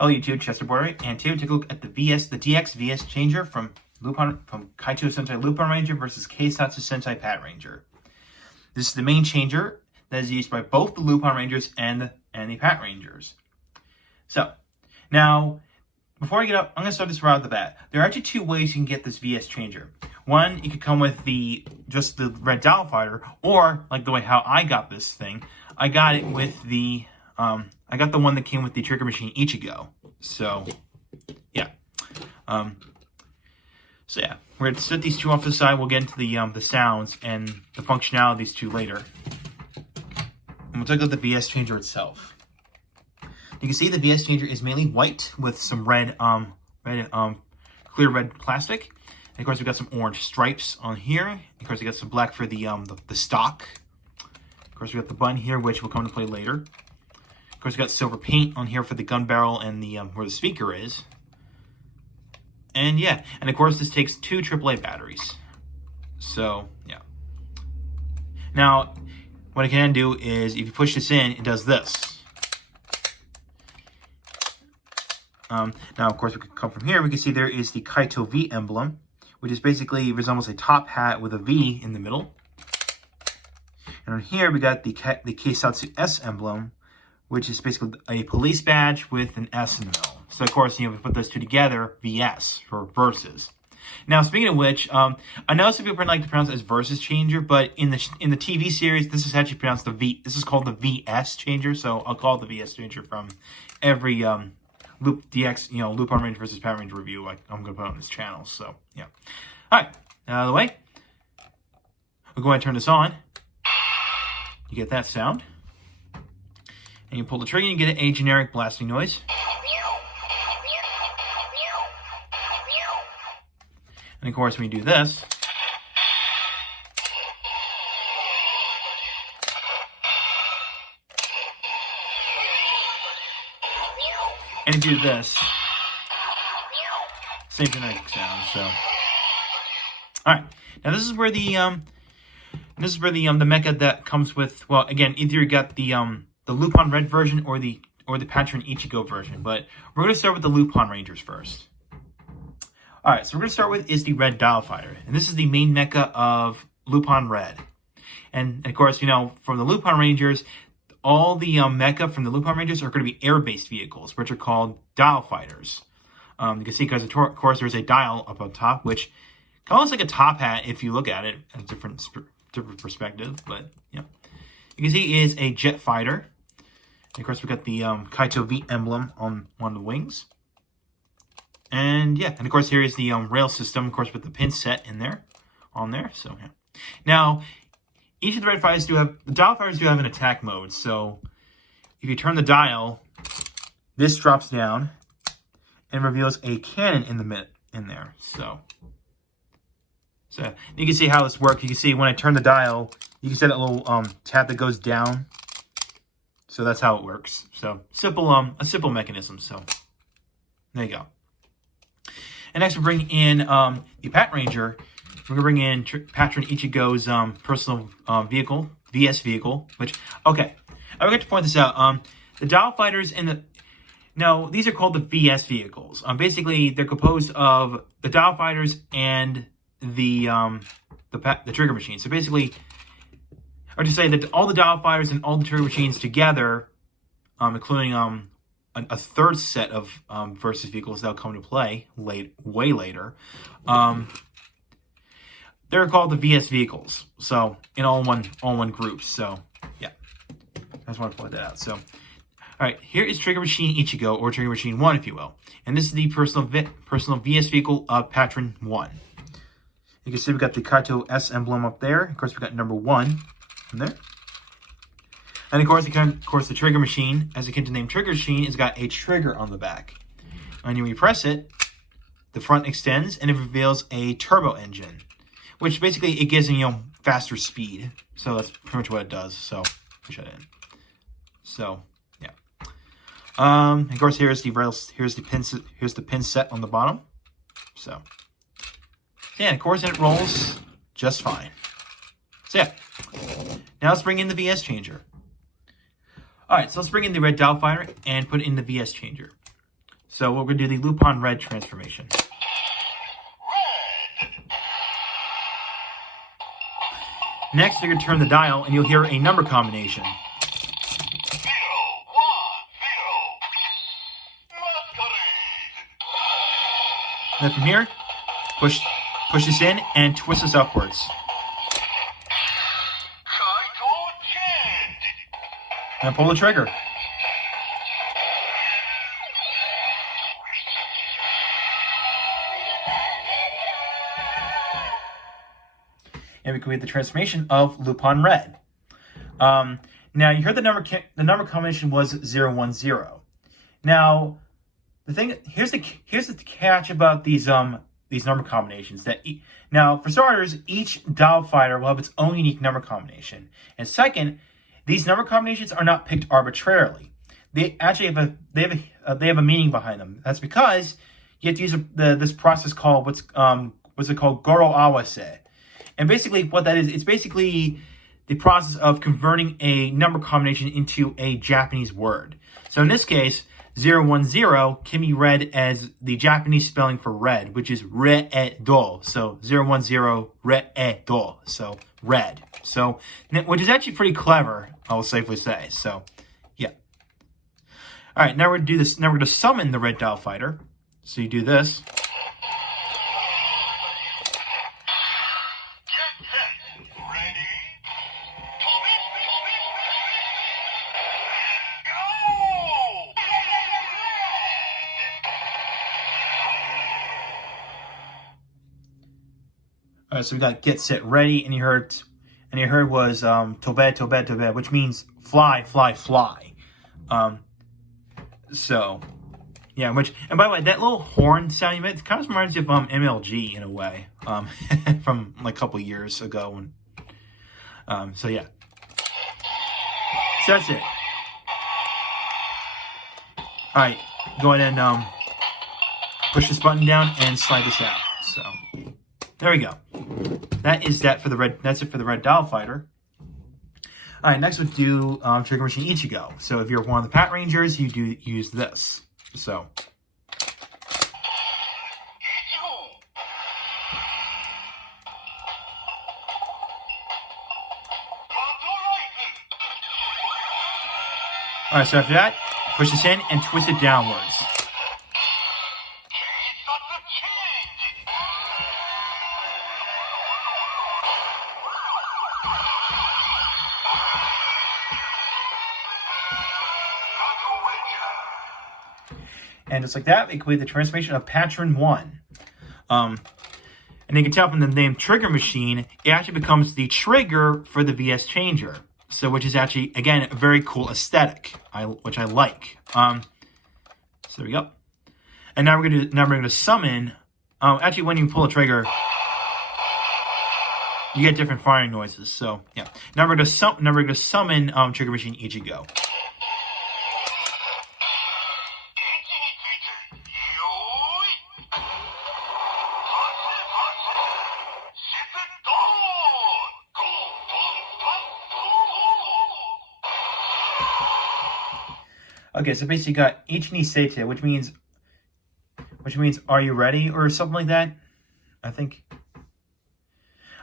Hello YouTube, Chesterboy, and today we take a look at the DX VS changer from Kaito Sentai Lupinranger versus Keisatsu Sentai Patranger. This is the main changer that is used by both the Lupinrangers and the Patrangers. So, now, before I get up, I'm going to start this right off the bat. There are actually two ways you can get this VS changer. One, you could come with just the red dial fighter, or, like the way how I got this thing, I got it with the I got the one that came with the trigger machine Ichigo. So, yeah. We're going to set these two off to the side. We'll get into the sounds and the functionality of these two later. And we'll take a look at the VS changer itself. You can see the VS changer is mainly white with some red, clear red plastic. And of course, we've got some orange stripes on here. And of course, we got some black for the stock. Of course, we got the button here, which will come into play later. Of course, we got silver paint on here for the gun barrel and the where the speaker is. And yeah, and of course, this takes two AAA batteries. So yeah. Now, what it can do is, if you push this in, it does this. Now, of course, we can come from here. We can see there is the Kaito V emblem, which is basically resembles a top hat with a V in the middle. And on here, we got the Keisatsu S emblem, which is basically a police badge with an S in the middle. So, of course, we put those two together, VS, for versus. Now, speaking of which, I know some people like to pronounce it as versus changer, but in the TV series, this is actually pronounced the V. This is called the VS changer, so I'll call it the VS changer from every Lupinranger versus Patranger review I'm going to put on this channel. So, yeah. All right, out of the way. We'll go ahead and turn this on. You get that sound. And you pull the trigger and you get a generic blasting noise. And of course, when you do this, and if you do this, same generic sound. So, all right. Now this is where the mecha that comes with, well, again, either you got the Lupin Red version or the Patranger Ichigo version, but we're going to start with the Lupinrangers first. All right, so we're going to start with is the Red Dial Fighter, and this is the main mecha of Lupin Red. And of course, from the Lupinrangers, all the mecha from the Lupinrangers are going to be air-based vehicles, which are called dial fighters. You can see, because of course there's a dial up on top, which kind of looks like a top hat if you look at it at a different perspective. But yeah, you can see it is a jet fighter. And of course, we've got the Kaito V emblem on one of the wings. And yeah, and of course, here is the rail system, of course, with the pin set on there. So yeah. Now, each of the red fighters the dial fighters do have an attack mode. So if you turn the dial, this drops down and reveals a cannon in there. So you can see how this works. You can see when I turn the dial, you can see that little tab that goes down. So that's how it works. So a simple mechanism. So there you go. And next we bring in the Patranger. We're gonna bring in Patranger Ichigo's personal vehicle, VS vehicle. Which, okay, I forgot to point this out. The dial fighters these are called the VS vehicles. Basically, they're composed of the dial fighters and the trigger machine. So basically, or to say that all the dial fighters and all the trigger machines together, including a third set of versus vehicles that'll come to play way later, they're called the VS vehicles. So in all one group. So yeah, I just want to point that out. So all right, here is Trigger Machine Ichigo, or Trigger Machine 1, if you will, and this is the personal VS vehicle of Patron 1. You can see we've got the Kaito S emblem up there. Of course, we've got number 1 in there. And of course, the trigger machine, as akin to name trigger machine, has got a trigger on the back. And when you press it, the front extends and it reveals a turbo engine, which basically it gives faster speed. So that's pretty much what it does. So push that in. So yeah. Of course, here's the rails. Here's the pin set on the bottom. So yeah, and of course, it rolls just fine. So yeah. Now let's bring in the VS changer. Alright, so let's bring in the red dial fighter and put it in the VS changer. So we're going to do the Lupin Red transformation. Next, you're going to turn the dial and you'll hear a number combination. And then from here, push this in and twist this upwards. And pull the trigger. And we create the transformation of Lupin Red. Now you heard the number combination was 010. Now the thing here's the catch about these number combinations now for starters, each dial fighter will have its own unique number combination, and second, these number combinations are not picked arbitrarily. They actually have a meaning behind them. That's because you have to use this process called what's it called, Goro Awase. And basically what that is, it's basically the process of converting a number combination into a Japanese word. So in this case, 010 can be read as the Japanese spelling for red, which is re-e-do. So 010 re-e-do. So red. So, which is actually pretty clever, I will safely say. So, yeah. All right, now we're going to do this. Now we're going to summon the red dial fighter. So you do this. All right, so we got get set ready, and you heard was tobe tobe tobe, which means fly fly fly. So yeah, and by the way, that little horn sound you made, it kind of reminds you of MLG in a way, from like a couple years ago. So yeah, so that's it. All right, go ahead and push this button down and slide this out. So there we go. That's it for the red dial fighter. All right, next we'll do Trigger Machine Ichigo. So if you're one of the Patrangers, you do use this. So. All right, so after that, push this in and twist it downwards. And just like that, we complete the transformation of Patron 1. And you can tell from the name Trigger Machine, it actually becomes the trigger for the VS Changer. So, which is actually, again, a very cool aesthetic, which I like. So there we go. And now we're going to summon. Actually, when you pull a trigger, you get different firing noises. So yeah. Now we're going to summon Trigger Machine Ichigo. Okay, so basically you got Ichi Sete, which means are you ready or something like that? I think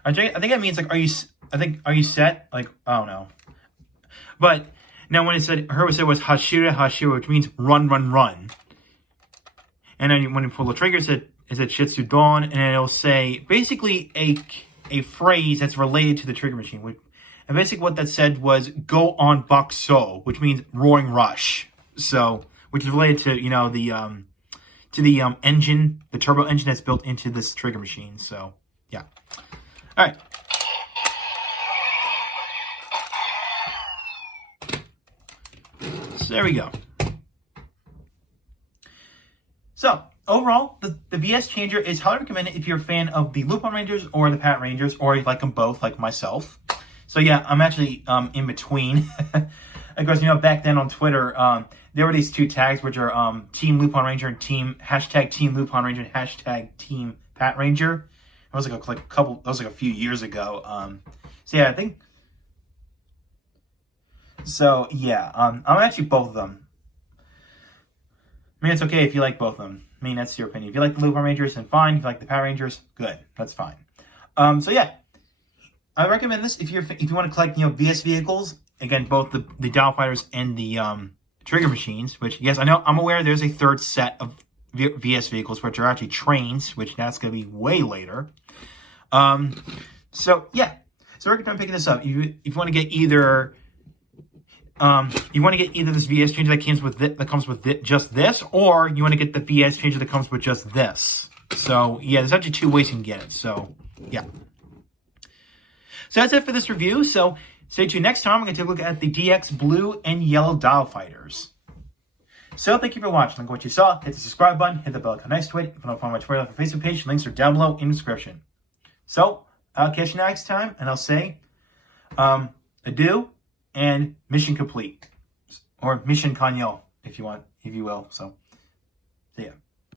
that means like are you set? Like, I don't know. But now when it said was Hashira Hashira, which means run run run. And then when you pull the trigger, it said Shitsu Dawn, and it'll say basically a phrase that's related to the Trigger Machine. And basically what that said was go on Bakso, which means roaring rush. So, which is related to, the engine, the turbo engine that's built into this Trigger Machine. So, yeah. All right. So there we go. So overall, the VS Changer is highly recommended if you're a fan of the Lupinrangers or the Patrangers, or you like them both, like myself. So yeah, I'm actually in between. Of course, back then on Twitter, there were these two tags, which are Team Lupinranger and Team Lupinranger and Team Patranger. It was like a few years ago. So yeah, I think. So yeah, I'm actually both of them. I mean, it's okay if you like both of them. I mean, that's your opinion. If you like the Lupinrangers, then fine. If you like the Patrangers, good. That's fine. So yeah, I recommend this if you want to collect VS vehicles. Again, both the Dial Fighters and the Trigger Machines. Which yes, I know I'm aware there's a third set of VS vehicles which are actually trains, which that's going to be way later. So yeah, so I recommend picking this up. If you want to get either. You want to get either this VS changer that comes with just this, or you want to get the VS changer that comes with just this. So yeah, there's actually two ways you can get it. So yeah. So that's it for this review. So stay tuned next time. I'm going to take a look at the DX Blue and Yellow Dial Fighters. So thank you for watching. Like what you saw, hit the subscribe button, hit the bell icon next to it. If you want to follow my Twitter or Facebook page, links are down below in the description. So I'll catch you next time, and I'll say adieu. And mission complete, or mission Kanye, if you will. So, see ya.